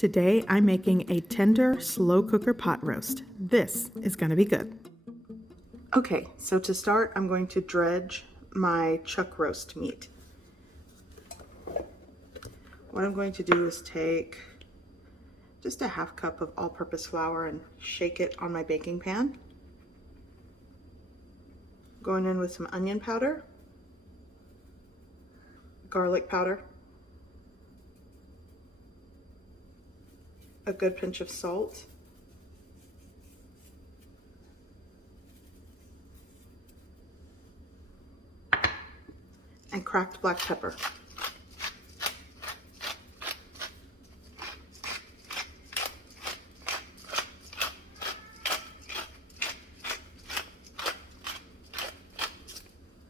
Today I'm making a tender slow cooker pot roast. This is going to be good. Okay, so to start I'm going to dredge my chuck roast meat. What I'm going to do is take just a half cup of all-purpose flour and shake it on my baking pan. Going in with some onion powder, garlic powder, a good pinch of salt, and cracked black pepper.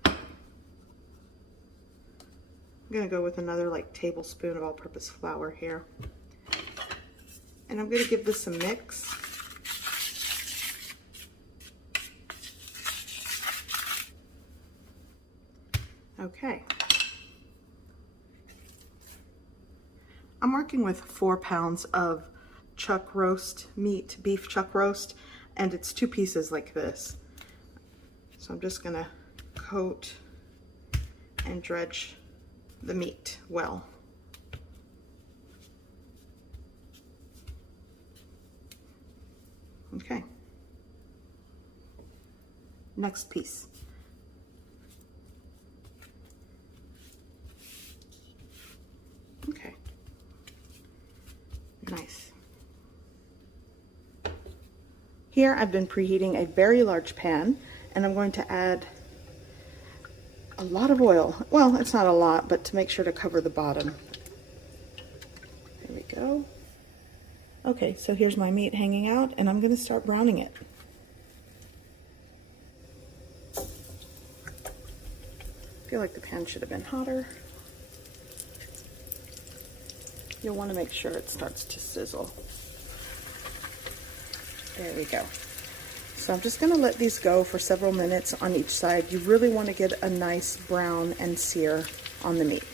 I'm going to go with another tablespoon of all-purpose flour here. And I'm going to give this a mix. Okay. I'm working with 4 pounds of chuck roast meat, beef chuck roast, and it's 2 pieces like this. So I'm just going to coat and dredge the meat well. Okay. Next piece. Okay. Nice. Here I've been preheating a very large pan, and I'm going to add a lot of oil. Well, it's not a lot, but to make sure to cover the bottom. There we go. Okay, so here's my meat hanging out, and I'm going to start browning it. I feel like the pan should have been hotter. You'll want to make sure it starts to sizzle. There we go. So I'm just going to let these go for several minutes on each side. You really want to get a nice brown and sear on the meat.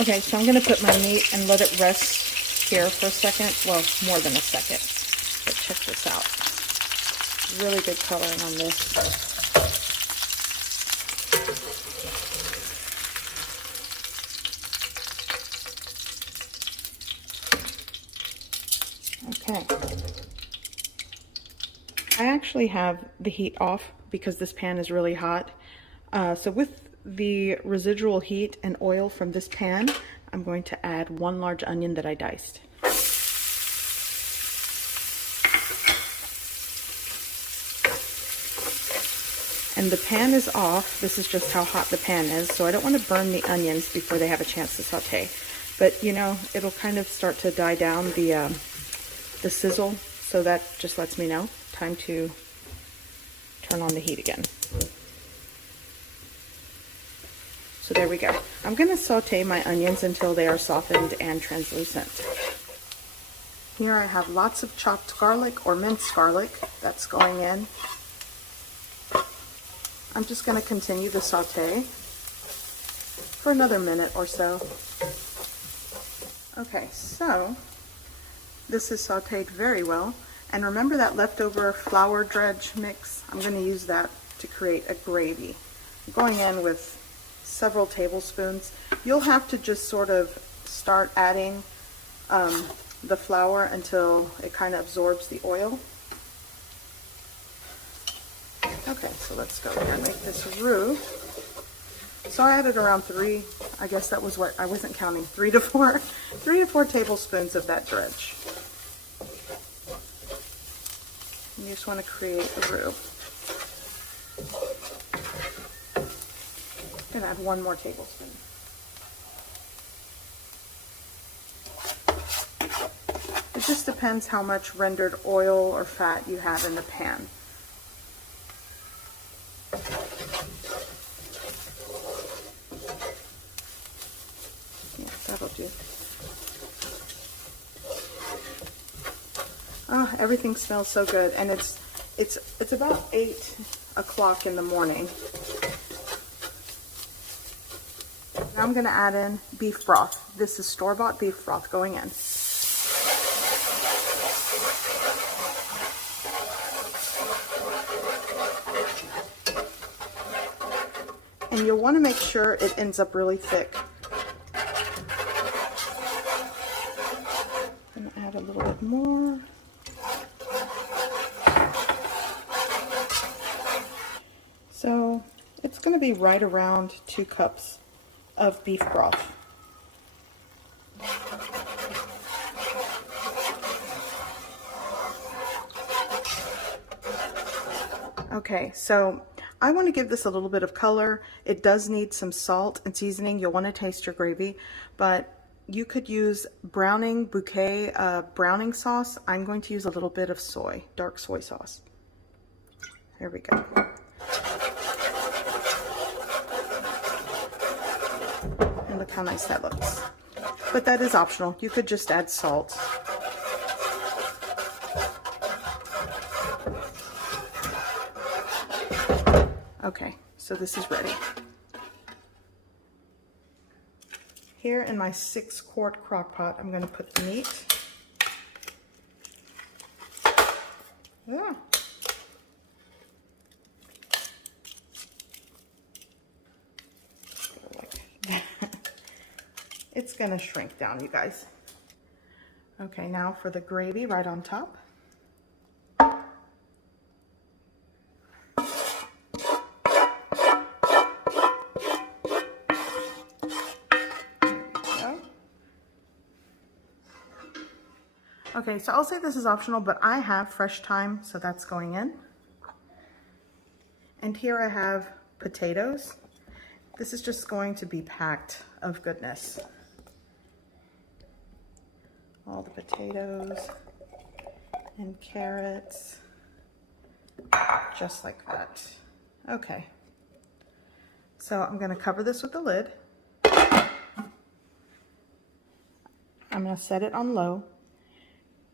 Okay, so I'm going to put my meat and let it rest here for a second. Well, more than a second. But check this out. Really good coloring on this. Okay. I actually have the heat off because this pan is really hot. So with the residual heat and oil from this pan, I'm going to add 1 large onion that I diced. And the pan is off. This is just how hot the pan is, so I don't want to burn the onions before they have a chance to saute. But you know, it'll kind of start to die down the sizzle, so that just lets me know time to turn on the heat again. So there we go. I'm going to saute my onions until they are softened and translucent. Here I have lots of chopped garlic or minced garlic that's going in. I'm just going to continue the saute for another minute or so. Okay, so this is sauteed very well. And remember that leftover flour dredge mix? I'm going to use that to create a gravy. I'm going in with several tablespoons. You'll have to just sort of start adding the flour until it kind of absorbs the oil. Okay, so let's go here and make this roux. So I added around 3, I guess that was what, I wasn't counting, 3 to 4 tablespoons of that dredge. And you just want to create a roux. I'm going to add 1 more tablespoon. just depends how much rendered oil or fat you have in the pan. Yeah, that'll do. Oh, everything smells so good, and it's about 8 o'clock in the morning. Now I'm going to add in beef broth. This is store-bought beef broth going in. And you'll want to make sure it ends up really thick. I'm going to add a little bit more. So it's going to be right around 2 cups of beef broth. Okay, so I want to give this a little bit of color. It does need some salt and seasoning. You'll want to taste your gravy, but you could use browning bouquet browning sauce. I'm going to use a little bit of soy, dark soy sauce. There we go. And look how nice that looks. But that is optional. You could just add salt. Okay, so this is ready. Here in my 6-quart crock pot, I'm going to put the meat. Ah. Like that. It's going to shrink down, you guys. Okay, now for the gravy right on top. Okay, so I'll say this is optional, but I have fresh thyme, so that's going in. And here I have potatoes. This is just going to be packed of goodness. All the potatoes and carrots, just like that. Okay, so I'm gonna cover this with the lid. I'm gonna set it on low.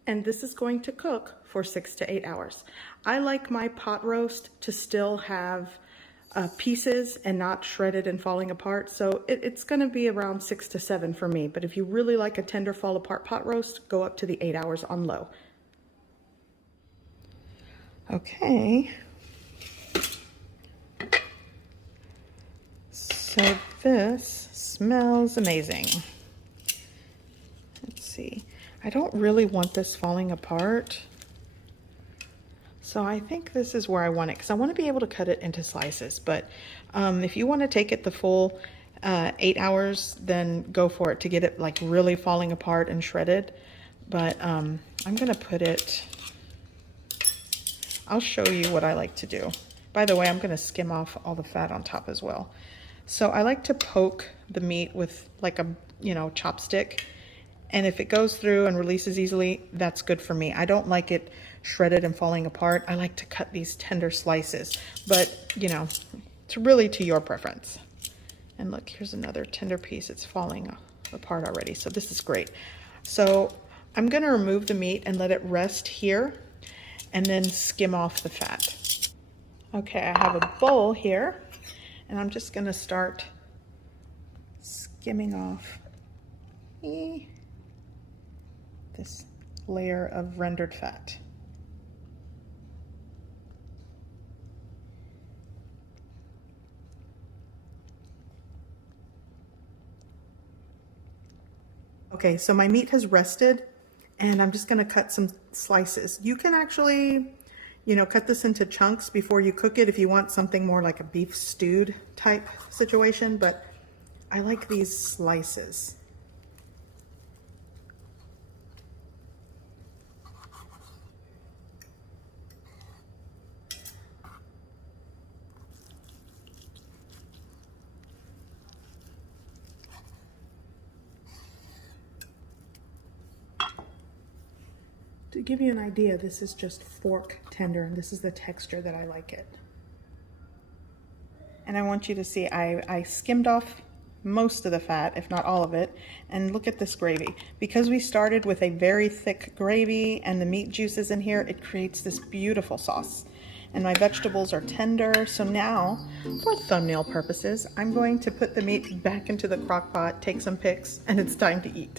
And this is going to cook for 6 to 8 hours. I like my pot roast to still have pieces and not shredded and falling apart. So it's going to be around 6 to 7 for me. But if you really like a tender fall apart pot roast, go up to the 8 hours on low. Okay. So this smells amazing. Let's see. I don't really want this falling apart. So I think this is where I want it, because I want to be able to cut it into slices. But if you want to take it the full 8 hours, then go for it to get it like really falling apart and shredded. But I'm going to put it, I'll show you what I like to do. By the way, I'm going to skim off all the fat on top as well. So I like to poke the meat with like a, chopstick. And if it goes through and releases easily, that's good for me. I don't like it shredded and falling apart. I like to cut these tender slices, but it's really to your preference. And look, here's another tender piece. It's falling apart already. So this is great. So I'm going to remove the meat and let it rest here and then skim off the fat. Okay, I have a bowl here and I'm just going to start skimming off this layer of rendered fat. Okay, so my meat has rested and I'm just going to cut some slices. You can actually, cut this into chunks before you cook it if you want something more like a beef stewed type situation, but I like these slices. To give you an idea, this is just fork tender, and this is the texture that I like it. And I want you to see, I skimmed off most of the fat, if not all of it, and look at this gravy. Because we started with a very thick gravy and the meat juices in here, it creates this beautiful sauce. And my vegetables are tender, so now, for thumbnail purposes, I'm going to put the meat back into the crock pot, take some pics, and it's time to eat.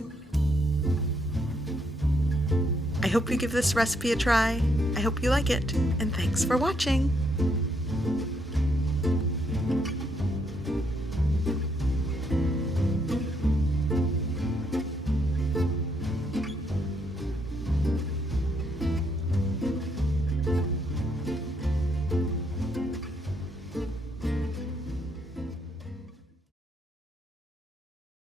I hope you give this recipe a try. I hope you like it, and thanks for watching.